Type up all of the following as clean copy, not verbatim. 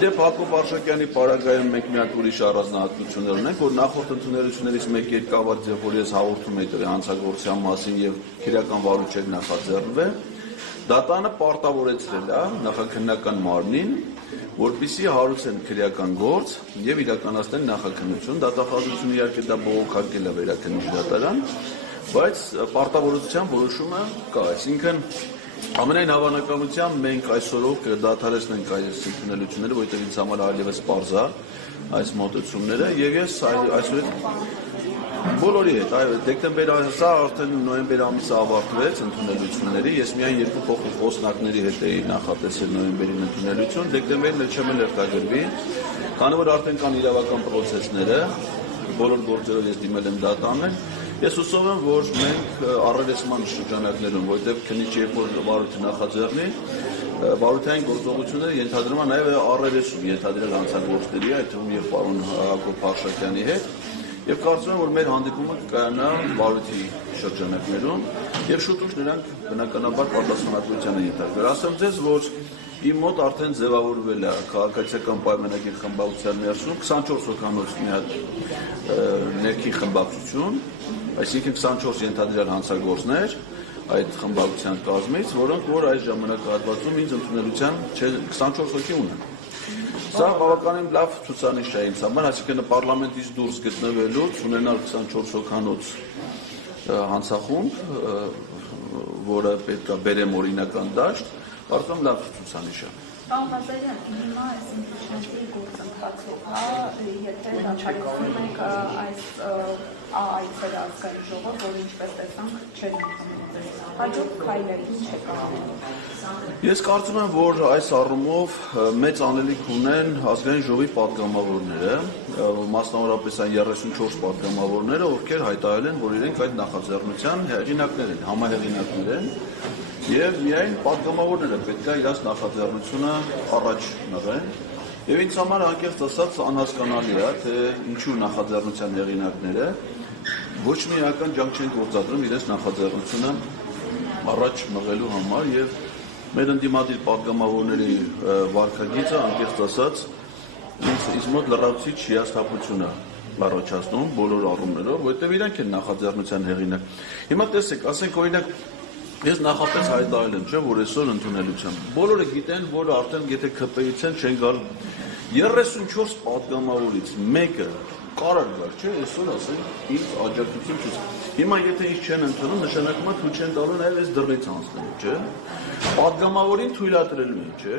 Իդեպ Հակոբ Արշակյանի պարագայում մենք մի հատ ուրիշ առանձնահատկություններ ունենք, որ նախորդ ընդունելություններից մեկ երկար ձև, որ ես հաղորդում էի դրա հանցագործության մասին եւ քրեական վարույթ չէր նախաձեռնվել, դատանը պարտավորեցրել է նախաքննական մարմնին, որպեսզի հարուցեն քրեական գործ եւ իրականացնեն նախաքննություն, դատախազությունը իհարկե դա բողոքարկել է վերաքննիչ դատարան, բայց պարտավորության որոշումը կա, այսինքն ամենայն հավանականությամբ մենք այսօրով կդադարեցնենք այս ընդունելությունները, որովհետև ինձ համար այլևս պարզ է այս մոտեցումները եւ ես այսօր բոլորի հետ, դեկտեմբեր սա արդեն նոյեմբեր ամիսը ավարտվեց ընդունելությունների, ես միայն երկու փոքր խոսնակների հետ էի նախատեսել նոյեմբերին ընդունելություն, դեկտեմբերին չեմ երթագրվի, քանի որ արդեն կան իրավական պրոցեսները, բոլոր գործերով ես դիմել եմ դատանել. Ես հուսով եմ, որ մենք առերեսման շրջանակներում, որովհետև քննիչ երբ որ վարույթը նախաձեռնի, վարույթային գործողությունները ենթադրում են նաև առերեսում ենթադրել հանցագործների, այդ թվում եւ պարոն Հակոբ Արշակյանի հետ, եւ կարծում եմ, որ մեր հանդիպումը կկայանա վարույթի շրջանակներում եւ շուտով նրանք բնականաբար պատասխանատվության են ենթարկվել։ Ասեմ ձեզ, որ իմ մոտ արդեն ձևավորվել է քաղաքացիական պայմանագիր խմբակցության ներսում 24 հոգանոց մի հատ ներքին խմբակցություն, այսինքն 24 ենթադրյալ հանցագործներ այդ խմբակցության կազմից, որոնք որ այս ժամանակահատվածում ինձ ընդունելության 24 հոգի ունեն։ Սա բավականին լավ ցուցանիշ է ինձ համար, այսինքն պարլամենտից դուրս գտնվելուց ունենալ 24 հոգանոց հանցախումբ, որը պետք է բերեմ օրինական դաշտ, արդեն լավ ցուցանիշ է։ Պարոն Ղազարյան, հիմա այս ինքնիշխանքի գործընթացով, եթե դադարեցնում ենք այս այցերը ազգային ժողով, որը ինչպես տեսանք չեն ընդունել, հաջորդ քայլերը ինչ է կարող։ Ես կարծում եմ, որ այս առումով մեծ անելիք ունեն ազգային ժողովի պատգամավորները, մասնավորապես այն 34 պատգամավորները, ովքեր հայտարարել են, որ իրենք այդ նախաձեռնության հեղինակներ են, համահեղինակներ են, եւ միայն պատգամավորները պետք է իրաց նախաձեռնությունը առաջ նռեն։ Եվ ինձ համար անկեղծ ասած անհասկանալի է, թե ինչու նախաձեռնության հեղինակները ոչ մի իրական ջանք չեն գործադրում իրենց նախաձեռնությունը առաջ մղելու համար եւ մեր ընդդիմադիր պատգամավորների վարքագիծը անկեղծ ասած ինձ մոտ լրացուցիչ հիասթափություն է առաջացնում բոլոր առումներով, որովհետեւ իրանք են նախաձեռնության հեղինակ։ Հիմա տեսեք, ասենք օրինակ ես նախապես հայտարարել եմ, չէ՞, որ այսօր ընդունելության։ Բոլորը գիտեն, որ արդեն եթե ԿՊ-ից են չեն գալ 34 պատգամավորից մեկը կարար գալ, չէ՞, այսօր ասենք ինձ աջակցություն ցույց։ Հիմա եթե ինձ չեն ընդունում, նշանակում է թույլ չեն տալու նաև այս դռնից անցնելու, չէ՞։ Պատգամավորին թույլատրելու են, չէ՞։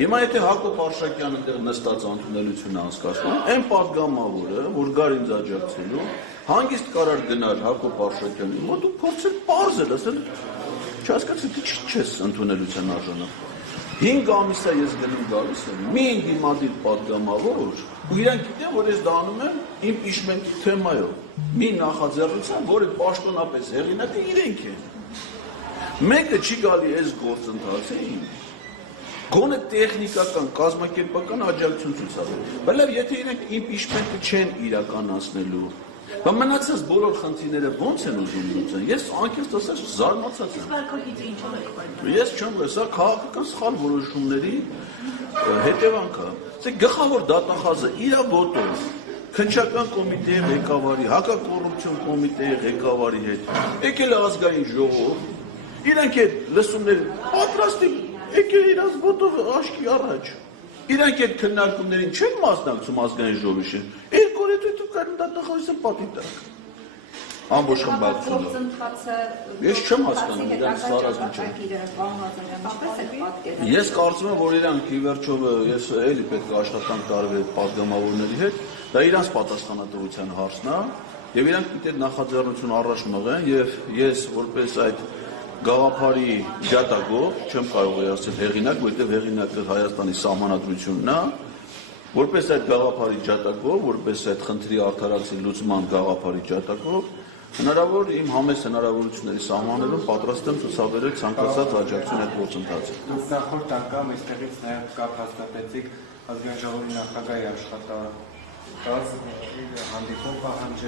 Հիմա եթե Հակոբ Արշակյանը դեռ նստած ընդունելություն անցկացնում, այն պատգամավորը, որ գար ինձ աջակցելու, հանգիստ կարար գնալ Հակոբ Արշակյանի մոտ ու փորձել պարզել, ասել չհասկացի, դու չես ընդունելության արժանապ։ 5 ամիս է ես գնում գալիս եմ, մի դիմադիր պատգամավոր, ու իրանք գիտեն, որ ես դա անում եմ իմ իշխանքի թեմայով, մի նախաձեռնության, որը պաշտոնապես հեղինակը իրենք են։ Մեկը չի գալի այս գործընթացին, գոնե տեխնիկական, կազմակերպական աջակցություն ցուցաբերել։ Բայց եթե իրենք իմ իշխանքը չեն իրականացնելու, Բա մնացած բոլոր խնդիրները ո՞նց են ուզում լուծեն։ Ես անկեղծ ասած զարմացած եմ։ Վարկագիծը ինչով եք պայման։ Ես չեմ գոհ, սա քաղաքական սխալ որոշումների հետևանք է։ Սա գլխավոր դատախազը իր ոտով քննչական կոմիտեի ղեկավարի, հակակոռուպցիոն կոմիտեի ղեկավարի հետ եկել ազգային ժողով, իրանք այդ լսումներ պատրաստի եկել իրաց ոտով աշկի առաջ։ Իրանք այդ քննարկումներին չեն մասնակցում ազգային ժողովի շեն։ Երկու օր հետո կան դատախազը պատի տակ։ Ամբողջ խմբակցությունը։ Ես չեմ հասկանում իրանք սարազին չեն։ Ես կարծում եմ, որ իրանք ի վերջո ես էլի պետք է աշխատանք տարվի պատգամավորների հետ, դա իրանք պատասխանատվության հարցն է, եւ իրանք պիտի նախաձեռնություն առաջ մղեն եւ ես որպես այդ գաղափարի ջատագով չեմ կարող ասել հեղինակ, որովհետև հեղինակը Հայաստանի Սահմանադրությունն է, որպես այդ գաղափարի ջատագով, որպես այդ խնդրի արդարացի լուծման գաղափարի ջատագով, հնարավոր իմ համեստ հնարավորությունների սահմաններում պատրաստ եմ ցուցաբերել ցանկացած աջակցություն այդ գործընթացին։ Դուք նախորդ անգամ այստեղից նաև կապ հաստատեցիք ազգային ժողովի նախագահի աշխատակազ հանդիպում պահանջել